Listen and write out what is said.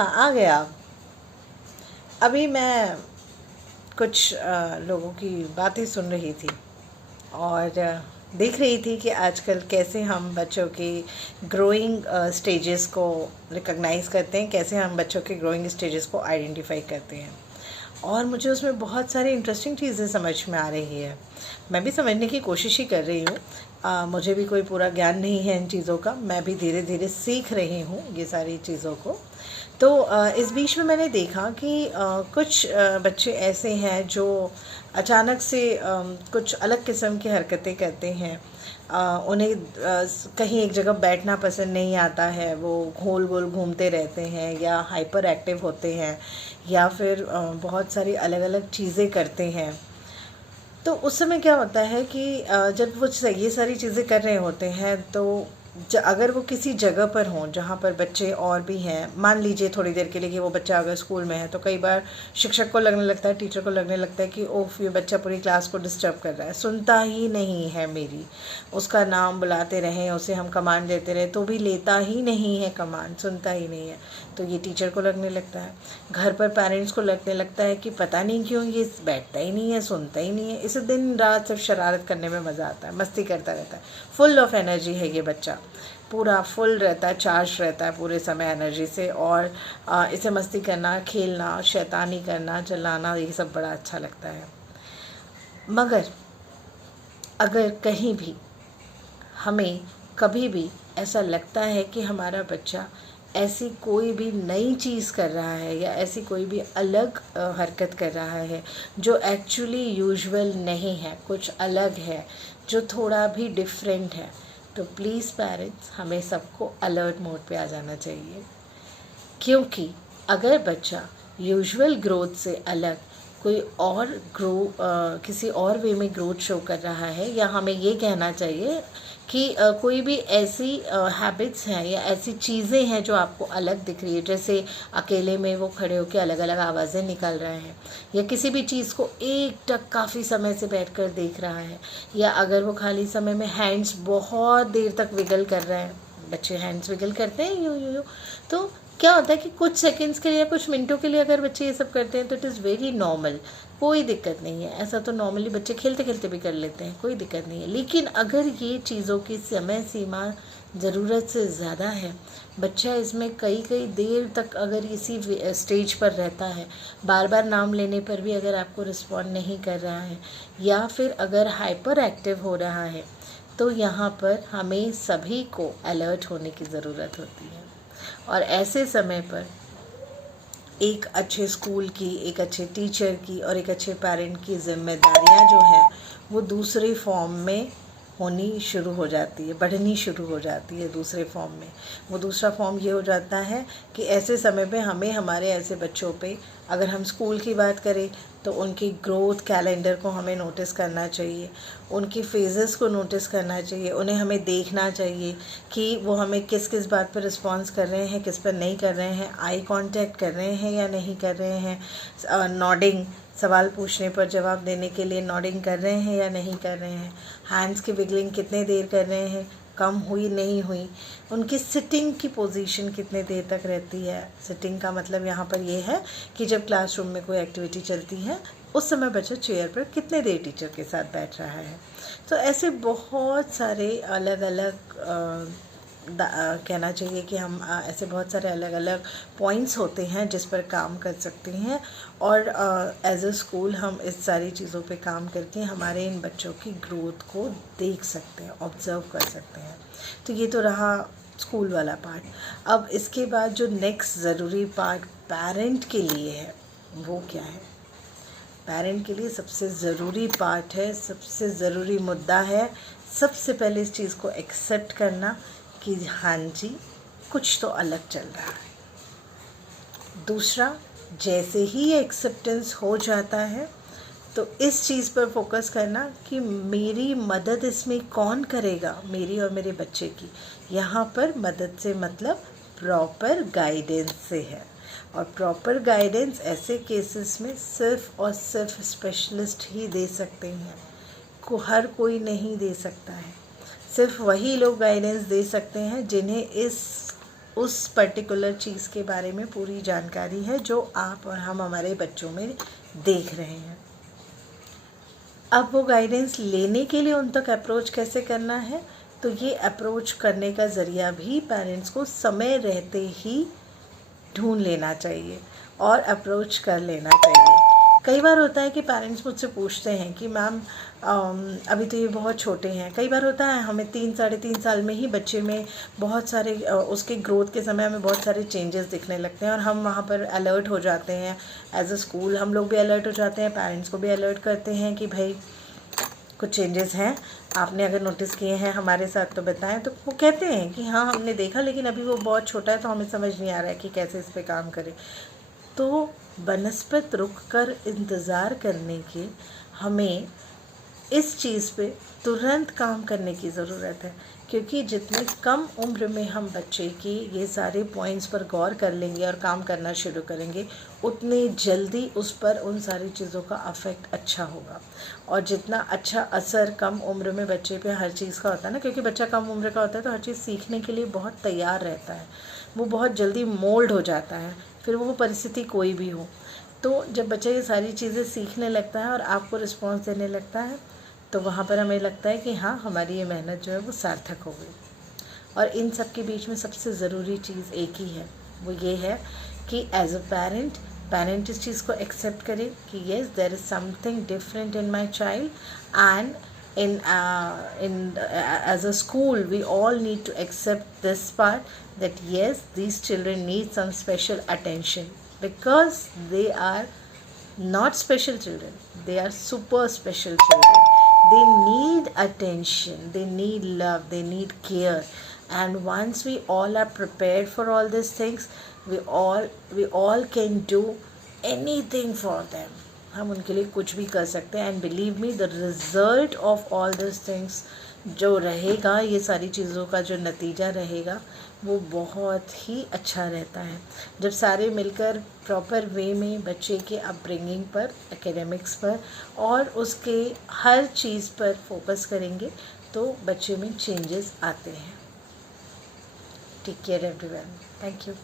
आ गया। अभी मैं कुछ लोगों की बातें सुन रही थी और देख रही थी कि आजकल कैसे हम बच्चों के ग्रोइंग स्टेजेस को रिकॉग्नाइज़ करते हैं, कैसे हम बच्चों के ग्रोइंग स्टेजेस को आइडेंटिफाई करते हैं। और मुझे उसमें बहुत सारी इंटरेस्टिंग चीज़ें समझ में आ रही है। मैं भी समझने की कोशिश ही कर रही हूँ। मुझे भी कोई पूरा ज्ञान नहीं है इन चीज़ों का, मैं भी धीरे धीरे सीख रही हूँ ये सारी चीज़ों को। तो इस बीच में मैंने देखा कि कुछ बच्चे ऐसे हैं जो अचानक से कुछ अलग किस्म की हरकतें करते हैं। उन्हें कहीं एक जगह बैठना पसंद नहीं आता है, वो गोल गोल घूमते रहते हैं या हाइपर एक्टिव होते हैं या फिर बहुत सारी अलग अलग चीज़ें करते हैं। तो उस समय क्या होता है कि जब वो ये सारी चीज़ें कर रहे होते हैं तो अगर वो किसी जगह पर हों जहाँ पर बच्चे और भी हैं, मान लीजिए थोड़ी देर के लिए कि वो बच्चा अगर स्कूल में है, तो कई बार शिक्षक को लगने लगता है, टीचर को लगने लगता है कि ओफ ये बच्चा पूरी क्लास को डिस्टर्ब कर रहा है, सुनता ही नहीं है मेरी। उसका नाम बुलाते रहें, उसे हम कमांड देते रहे तो भी लेता ही नहीं है कमांड, सुनता ही नहीं है। तो ये टीचर को लगने लगता है, घर पर पेरेंट्स को लगने लगता है कि पता नहीं क्यों ये बैठता ही नहीं है, सुनता ही नहीं है। इसे दिन रात सिर्फ शरारत करने में मज़ा आता है, मस्ती करता रहता है। फुल ऑफ एनर्जी है ये बच्चा, पूरा फुल रहता है, चार्ज रहता है पूरे समय एनर्जी से। और इसे मस्ती करना, खेलना, शैतानी करना, चिल्लाना, ये सब बड़ा अच्छा लगता है। मगर अगर कहीं भी हमें कभी भी ऐसा लगता है कि हमारा बच्चा ऐसी कोई भी नई चीज़ कर रहा है या ऐसी कोई भी अलग हरकत कर रहा है जो एक्चुअली यूजुअल नहीं है, कुछ अलग है, जो थोड़ा भी डिफरेंट है, तो प्लीज़ पेरेंट्स हमें सबको अलर्ट मोड पे आ जाना चाहिए। क्योंकि अगर बच्चा यूजुअल ग्रोथ से अलग कोई और किसी और वे में ग्रोथ शो कर रहा है, या हमें ये कहना चाहिए कि कोई भी ऐसी हैबिट्स हैं या ऐसी चीज़ें हैं जो आपको अलग दिख रही है, जैसे अकेले में वो खड़े होकर अलग अलग आवाज़ें निकाल रहे हैं, या किसी भी चीज़ को एकटक काफ़ी समय से बैठकर देख रहा है, या अगर वो खाली समय में हैंड्स बहुत देर तक विगल कर रहे हैं, बच्चे हैंड्स विगल करते हैं यूँ यूँ यूँ, तो क्या होता है कि कुछ सेकंड्स के लिए या कुछ मिनटों के लिए अगर बच्चे ये सब करते हैं तो इट इज़ वेरी नॉर्मल, कोई दिक्कत नहीं है। ऐसा तो नॉर्मली बच्चे खेलते खेलते भी कर लेते हैं, कोई दिक्कत नहीं है। लेकिन अगर ये चीज़ों की समय सीमा ज़रूरत से ज़्यादा है, बच्चा इसमें कई कई देर तक अगर इसी स्टेज पर रहता है, बार बार नाम लेने पर भी अगर आपको रिस्पॉन्ड नहीं कर रहा है, या फिर अगर हाइपर एक्टिव हो रहा है, तो यहाँ पर हमें सभी को अलर्ट होने की ज़रूरत होती है। और ऐसे समय पर एक अच्छे स्कूल की, एक अच्छे टीचर की और एक अच्छे पेरेंट की जिम्मेदारियां जो हैं वो दूसरे फॉर्म में होनी शुरू हो जाती है, बढ़नी शुरू हो जाती है दूसरे फॉर्म में। वो दूसरा फॉर्म ये हो जाता है कि ऐसे समय पे हमें हमारे ऐसे बच्चों पे, अगर हम स्कूल की बात करें तो उनकी ग्रोथ कैलेंडर को हमें नोटिस करना चाहिए, उनकी फेजेस को नोटिस करना चाहिए, उन्हें हमें देखना चाहिए कि वो हमें किस किस बात पर रिस्पॉन्स कर रहे हैं, किस पर नहीं कर रहे हैं, आई कांटेक्ट कर रहे हैं या नहीं कर रहे हैं, नॉडिंग, सवाल पूछने पर जवाब देने के लिए नॉडिंग कर रहे हैं या नहीं कर रहे हैं, हैंड्स की विगलिंग कितने देर कर रहे हैं, कम हुई नहीं हुई, उनकी सिटिंग की पोजीशन कितने देर तक रहती है। सिटिंग का मतलब यहाँ पर ये है कि जब क्लासरूम में कोई एक्टिविटी चलती है उस समय बच्चा चेयर पर कितने देर टीचर के साथ बैठ रहा है। तो ऐसे बहुत सारे अलग अलग कहना चाहिए कि हम ऐसे बहुत सारे अलग अलग पॉइंट्स होते हैं जिस पर काम कर सकते हैं, और एज अ स्कूल हम इस सारी चीज़ों पे काम करके हमारे इन बच्चों की ग्रोथ को देख सकते हैं, ऑब्ज़र्व कर सकते हैं। तो ये तो रहा स्कूल वाला पार्ट। अब इसके बाद जो नेक्स्ट ज़रूरी पार्ट पेरेंट के लिए है वो क्या है? पेरेंट के लिए सबसे ज़रूरी पार्ट है, सबसे ज़रूरी मुद्दा है, सबसे पहले इस चीज़ को एक्सेप्ट करना कि हाँ जी कुछ तो अलग चल रहा है। दूसरा, जैसे ही एक्सेप्टेंस हो जाता है तो इस चीज़ पर फोकस करना कि मेरी मदद इसमें कौन करेगा, मेरी और मेरे बच्चे की। यहाँ पर मदद से मतलब प्रॉपर गाइडेंस से है, और प्रॉपर गाइडेंस ऐसे केसेस में सिर्फ और सिर्फ स्पेशलिस्ट ही दे सकते हैं, हर कोई नहीं दे सकता है। सिर्फ वही लोग गाइडेंस दे सकते हैं जिन्हें इस उस पर्टिकुलर चीज़ के बारे में पूरी जानकारी है जो आप और हम हमारे बच्चों में देख रहे हैं। अब वो गाइडेंस लेने के लिए उन तक अप्रोच कैसे करना है, तो ये अप्रोच करने का ज़रिया भी पेरेंट्स को समय रहते ही ढूंढ लेना चाहिए और अप्रोच कर लेना चाहिए। कई बार होता है कि पेरेंट्स मुझसे पूछते हैं कि मैम अभी तो ये बहुत छोटे हैं। कई बार होता है हमें 3-3.5 साल में ही बच्चे में बहुत सारे उसके ग्रोथ के समय हमें बहुत सारे चेंजेस दिखने लगते हैं और हम वहाँ पर अलर्ट हो जाते हैं। एज अ स्कूल हम लोग भी अलर्ट हो जाते हैं, पेरेंट्स को भी अलर्ट करते हैं कि भाई कुछ चेंजेस हैं, आपने अगर नोटिस किए हैं हमारे साथ तो बताएं। तो वो कहते हैं कि हाँ हमने देखा, लेकिन अभी वो बहुत छोटा है तो हमें समझ नहीं आ रहा है कि कैसे इस पे काम करें। तो बनस्पत रुक कर इंतज़ार करने के हमें इस चीज़ पे तुरंत काम करने की ज़रूरत है, क्योंकि जितनी कम उम्र में हम बच्चे की ये सारे पॉइंट्स पर गौर कर लेंगे और काम करना शुरू करेंगे, उतनी जल्दी उस पर उन सारी चीज़ों का अफेक्ट अच्छा होगा। और जितना अच्छा असर कम उम्र में बच्चे पे हर चीज़ का होता है ना, क्योंकि बच्चा कम उम्र का होता है तो हर चीज़ सीखने के लिए बहुत तैयार रहता है, वो बहुत जल्दी मोल्ड हो जाता है, फिर वो परिस्थिति कोई भी हो। तो जब बच्चा ये सारी चीज़ें सीखने लगता है और आपको रिस्पॉन्स देने लगता है, तो वहाँ पर हमें लगता है कि हाँ हमारी ये मेहनत जो है वो सार्थक हो गई। और इन सब के बीच में सबसे ज़रूरी चीज़ एक ही है, वो ये है कि एज अ पेरेंट इस चीज़ को एक्सेप्ट करे कि yes there is something different in my child, and in as a school we all need to accept this part, that yes these children need some special attention, because they are not special children, they are super special children. They need attention, they need love, they need care. And once we all are prepared for all these things, we all can do anything for them. हम उनके लिए कुछ भी कर सकते हैं। And believe me the result of all this things जो रहेगा, ये सारी चीज़ों का जो नतीजा रहेगा वो बहुत ही अच्छा रहता है। जब सारे मिलकर प्रॉपर वे में बच्चे के अपब्रिंगिंग पर, एकेडमिक्स पर और उसके हर चीज़ पर फोकस करेंगे तो बच्चे में चेंजेस आते हैं। Take care everyone, thank you.